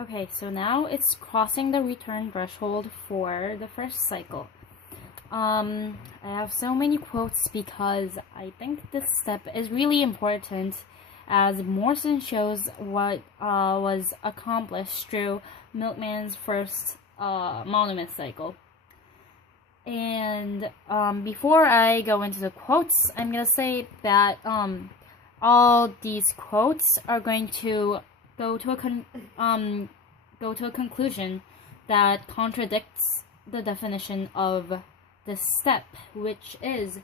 Okay, so now it's crossing the return threshold for the first cycle. I have so many quotes because I think this step is really important, as Morrison shows what was accomplished through Milkman's first monomyth cycle. And before I go into the quotes, I'm gonna say that all these quotes are going to go to a conclusion that contradicts the definition of this step, which is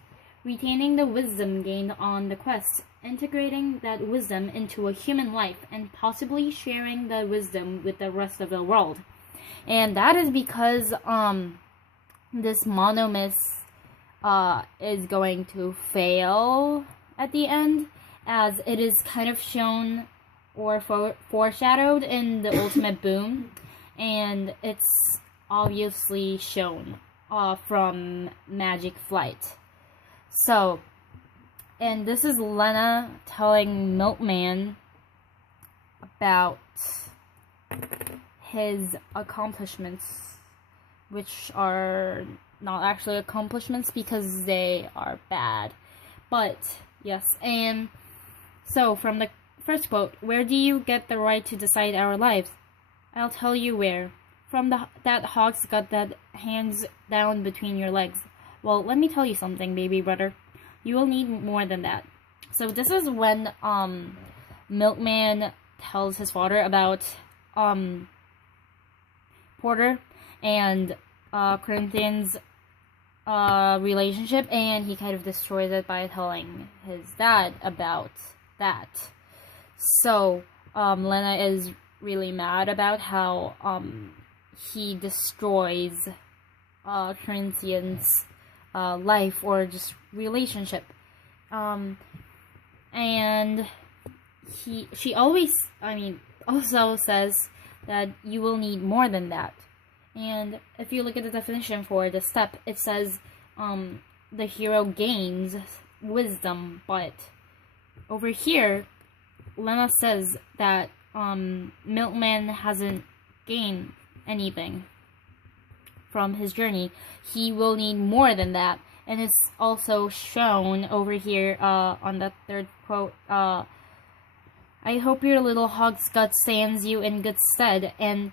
retaining the wisdom gained on the quest, integrating that wisdom into a human life, and possibly sharing the wisdom with the rest of the world. And that is because this monomyth is going to fail at the end, as it is kind of shown or foreshadowed in the Ultimate Boon, and it's obviously shown from Magic Flight. So, and this is Lena telling Milkman about his accomplishments, which are not actually accomplishments because they are bad. But, yes, and so from the first quote, where do you get the right to decide our lives? I'll tell you where. From that hog's gut that hangs down between your legs. Well, let me tell you something, baby brother. You will need more than that. So this is when Milkman tells his father about Porter and Corinthian's relationship, and he kind of destroys it by telling his dad about that. So Lena is really mad about how he destroys Corinthian's life or just relationship, and she always, also says that you will need more than that. And if you look at the definition for the step, it says the hero gains wisdom, but over here Lena says that Milkman hasn't gained anything from his journey. He will need more than that, and it's also shown over here on the third quote. I hope your little hog's gut stands you in good stead, and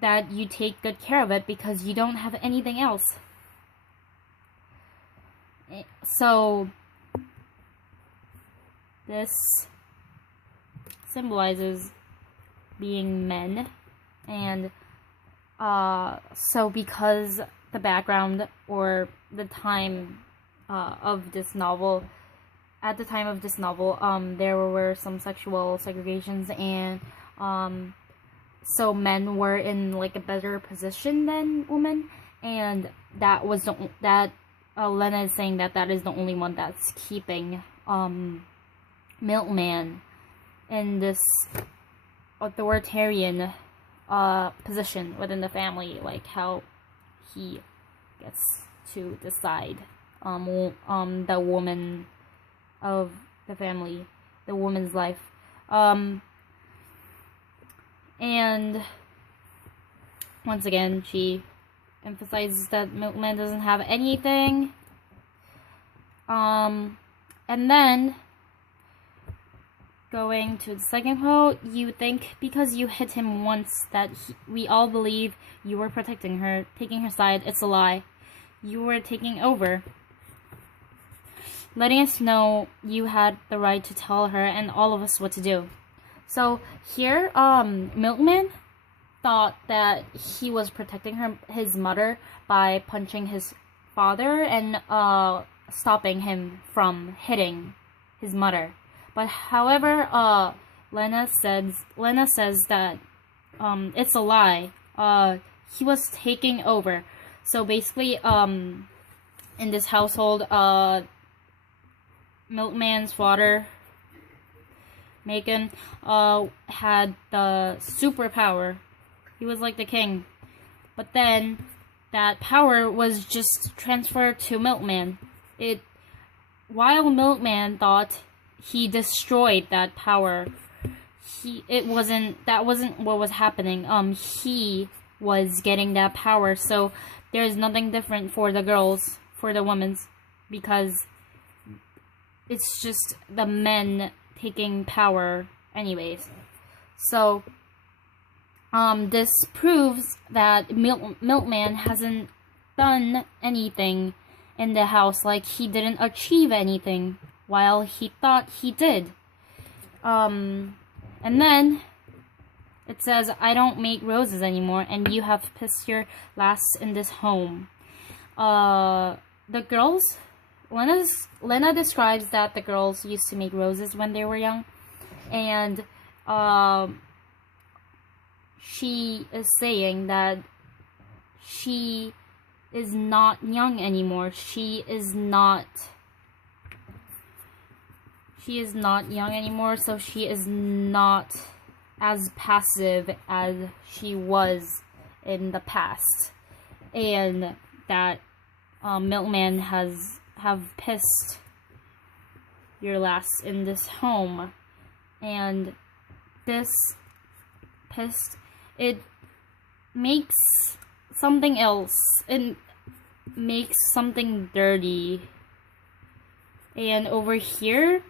that you take good care of it because you don't have anything else. So this symbolizes being men, and so because the background or the time of this novel, at the time of this novel, there were some sexual segregations, and so men were in like a better position than women, and that was Lena is saying that is the only one that's keeping Milkman in this authoritarian position within the family, like how he gets to decide the woman of the family, the woman's life, and once again she emphasizes that Milkman doesn't have anything, and then going to the second quote, you think because you hit him once that we all believe you were protecting her, taking her side. It's a lie. You were taking over, letting us know you had the right to tell her and all of us what to do. So here, Milkman thought that he was protecting his mother by punching his father and stopping him from hitting his mother. But however, Lena says that it's a lie. He was taking over. So basically, in this household, Milkman's father, Macon, had the superpower. He was like the king. But then that power was just transferred to Milkman. While Milkman thought he destroyed that power, that wasn't what was happening. He was getting that power, so there's nothing different for the girls, for the women's, because it's just the men taking power anyways. So this proves that Milkman hasn't done anything in the house, like he didn't achieve anything while he thought he did. And then it says, I don't make roses anymore, and you have pissed your last in this home. The girls, Lena describes that the girls used to make roses when they were young, and she is saying that she is not young anymore. She is not young anymore, so she is not as passive as she was in the past, and that Milkman have pissed your last in this home, and this pissed, it makes something else, it makes something dirty. And over here,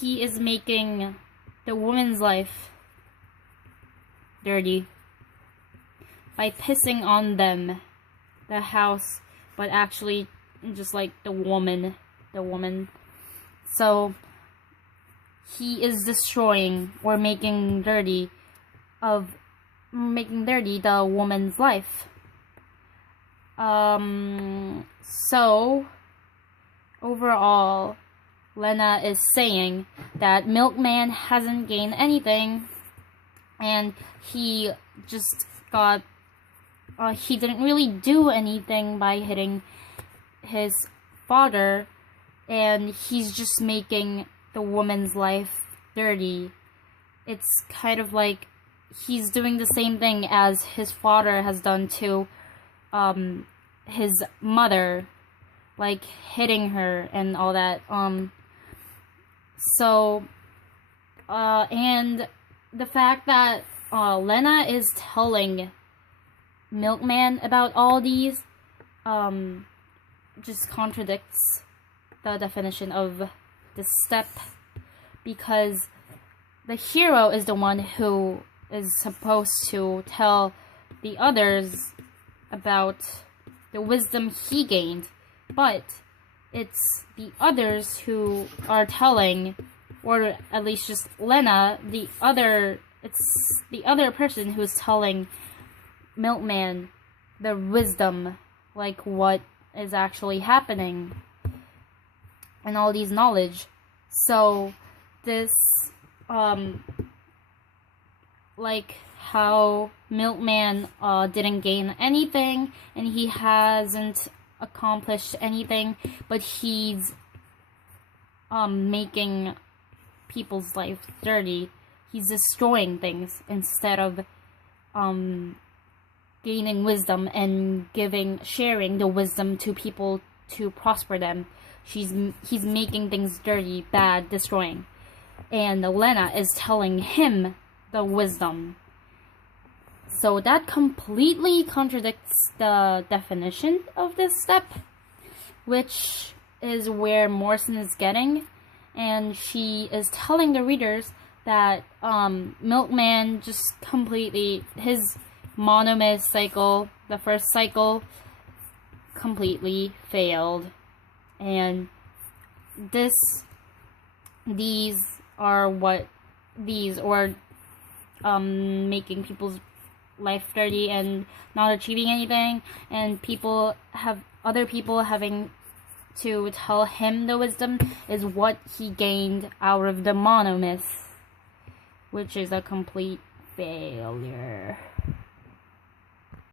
he is making the woman's life dirty by pissing on them, the house, but actually just like the woman. So he is destroying or making dirty the woman's life. So overall, Lena is saying that Milkman hasn't gained anything, and he just got, he didn't really do anything by hitting his father, and he's just making the woman's life dirty. It's kind of like he's doing the same thing as his father has done to his mother, like hitting her and all that. And the fact that Lena is telling Milkman about all these just contradicts the definition of this step, because the hero is the one who is supposed to tell the others about the wisdom he gained, but it's the others who are telling, or at least just Lena, it's the other person who's telling Milkman the wisdom, like what is actually happening, and all these knowledge. So this, like how Milkman didn't gain anything, and he hasn't accomplished anything, but he's making people's life dirty. He's destroying things instead of gaining wisdom and sharing the wisdom to people to prosper them. He's making things dirty, bad, destroying. And Lena is telling him the wisdom. So that completely contradicts the definition of this step, which is where Morrison is getting, and she is telling the readers that Milkman just completely, his monomyth cycle, the first cycle, completely failed, and these are making people's life dirty and not achieving anything, and other people having to tell him the wisdom is what he gained out of the monomyth, which is a complete failure.